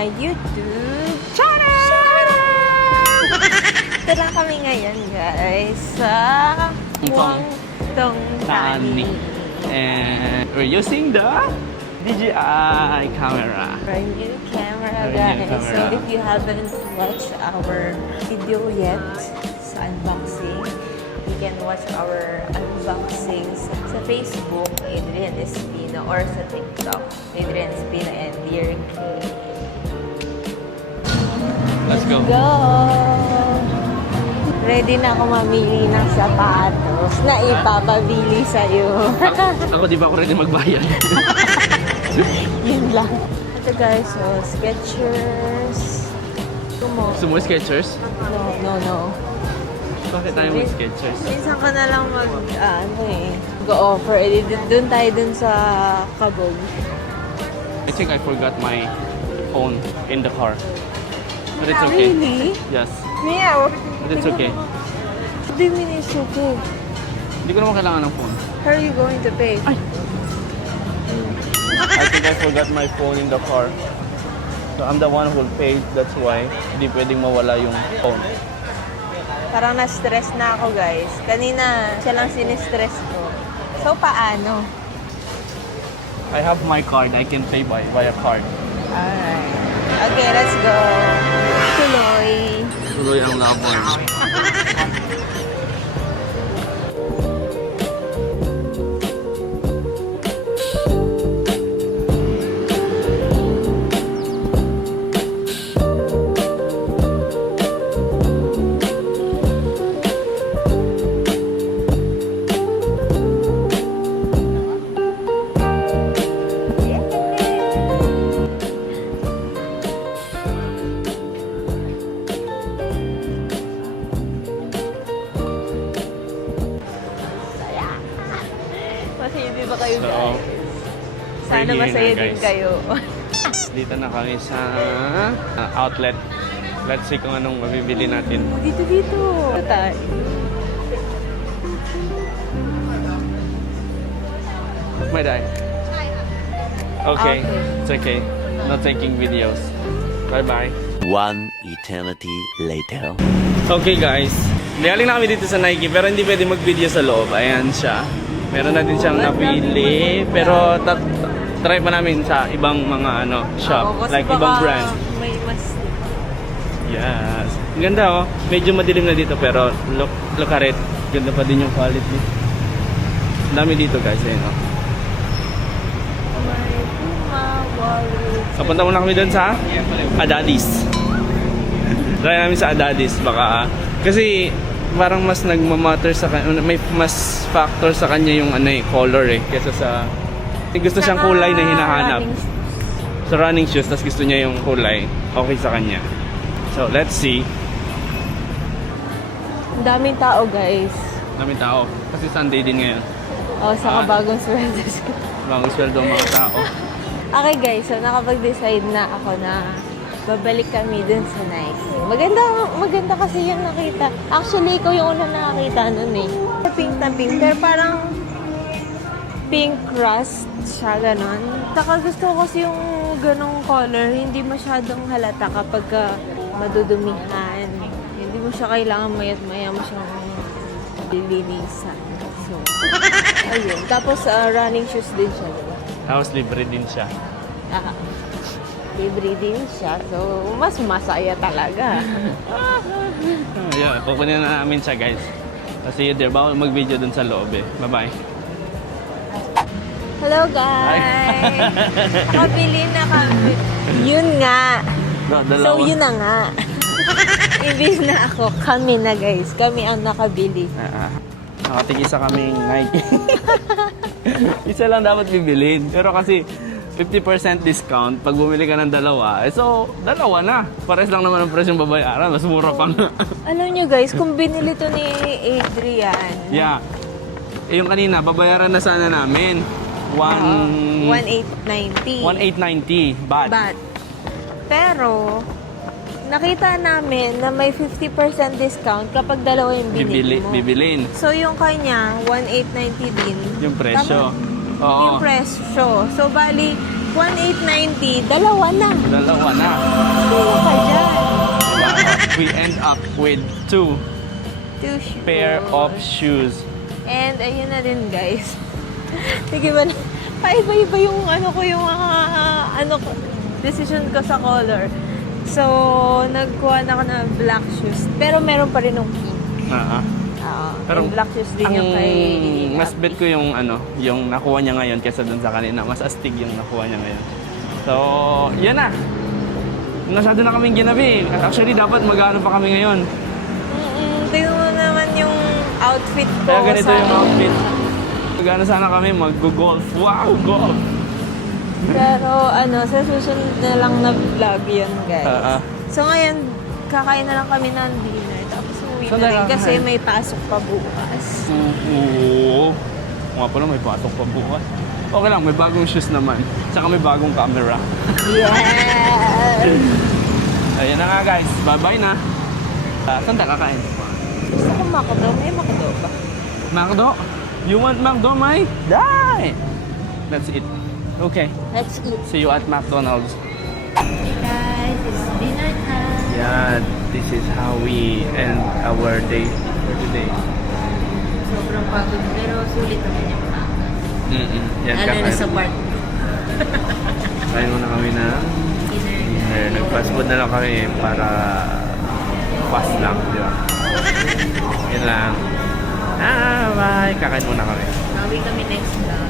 my YouTube channel! Ito lang kami ngayon, guys, sa Muangthong Thani. And we're using the DJI camera. Our new camera, Our new guys. camera. So if you haven't watched our video yet sa unboxing, you can watch our unboxings sa Facebook, Adrian Espino, or sa TikTok, Adrian Espino and Dear K. Let's go. Ready na ako mamili ng sapatos na ipapabili sa'yo. Ako di ba ako ready magbayad? Yun lang. Ito guys, so Skechers. Gusto mo Skechers? No. Bakit tayo mag Skechers? Minsan ka na lang go-offer. Doon tayo dun sa Kabog. I think I forgot my phone in the car. But it's okay. Really? Yes. Meow. But it's okay. 2 minutes okay. Hindi ko naman kailangan ng phone. How are you going to pay? Ay! I think I forgot my phone in the car. So I'm the one who paid. That's why hindi pwedeng mawala yung phone. Parang na-stress na ako guys. Kanina, siya lang sinistress ko. So, paano? I have my card. I can pay by a card. Alright. Okay, let's go. Tuloy. Tuloy ang laban. Masaya din ba kayo So, guys? Sana we're here masaya na, din guys. kayo. Dito na kami sa outlet. Let's see kung anong mabibili natin. Dito. Ito tayo. May day. Okay. Okay. It's okay. Not taking videos. Bye-bye. One eternity later. Okay guys. Galing na kami dito sa Nike pero hindi pwede mag-video sa loob. Ayan siya. Meron natin siyang napili pero try pa namin sa ibang mga shop. Oo, kasi Like baka ibang brand. May mas... Yes. Ang ganda oh. Medyo madilim na dito pero look at it. Ganda pa din yung quality. Ang dami dito guys. Ayan oh. May Puma wallet. Papunta muna kami doon sa Adadis. Try namin sa Adadis baka kasi parang mas nagmamatter sa kanya, may mas factor sa kanya yung color kaysa sa gusto siyang kulay na hinahanap. Sa running shoes tas gusto niya yung kulay okay sa kanya. So let's see. Ang daming tao guys. Daming tao kasi Sunday din ngayon. Oh, saka bagong sweldo. Bagong sweldo ang mga tao. Okay guys, so nakapag-decide na ako na babalik kami dun sa Nike. Maganda kasi yung nakita. Actually, ikaw yung unang nakakita nun eh. Pink na pink, pero parang pink rust siya, ganon. Saka gusto ko kasi yung ganong color, hindi masyadong halata kapag madudumihan. Hindi mo siya kailangan mayat-maya mo siyang lilinisan. So, ayun. Tapos running shoes din siya. House libre din siya. Libre din siya. So, mas masaya talaga. Yeah, pupunin na namin siya guys. Kasi there, bawal mag-video dun sa loob Bye-bye. Hello guys! Nakabili na kami. Yun nga. So, yun na nga. Ibig na ako. Kami na guys. Kami ang nakabili. Nakatigisa kaming Nike. Isa lang dapat bibilin. Pero kasi 50% discount pag bumili ka ng dalawa. So, dalawa na. Pares lang naman ang presyong babayaran. Mas mura pa nga. Alam nyo guys, kung binili to ni Adrian. Yeah. Yung kanina, babayaran na sana namin. 1,890. 1,890 baht. Pero, nakita namin na may 50% discount kapag dalawa yung binili mo. Bibilin. So, yung kanya, 1,890 din. Yung presyo. Tama? Oo. Yung presyo. So, bali, 1,890. Dalawa na. Dalawa na. Sino ka dyan? We end up with 2 Two shoes. pair of shoes. And ayun na din guys. Sige ba na? Paiba-iba yung ano ko, yung decision ko sa color. So, nagkuha na ako ng black shoes. Pero meron pa rin yung pink. Pero yung black shoes din yung kay mas bet ko yung yung nakuha niya ngayon kaysa dun sa kanina. Mas astig yung nakuha niya ngayon. So, yan na. Masyado na kaming ginabi. Actually, dapat mag-ano pa kami ngayon. Tingnan mo naman yung outfit ko. Kaya ganito sa yung outfit. Mag-ano sana kami, mag-golf. Wow, golf! Pero sa susunod na lang na vlog yun, guys. So ngayon, kakain na lang kami ng dinner. Tapos uwi Saan na na rin lang kasi kakain? may pasok pa bukas. Oo. Nga pala, may pasok pa bukas. Okay lang, may bagong shoes naman. Tsaka may bagong camera. Yes! Ayan na nga guys, bye-bye na. Saan tayo kakain? Gusto ko McDo. May McDo ba? McDo? You want McDo, Mai? Die! Let's eat. Okay. Let's eat. See you at McDonald's. Guys, it's dinner time. Yeah, this is how we end our day for today. Sobrang pagod pero sulit naman yung takas. Yan, Lalo na sa part Kain muna kami na dinner. Nag-fast food na lang kami para fast lang, di ba? Yan lang. Bye! Kakain muna kami. Bawi kami next vlog.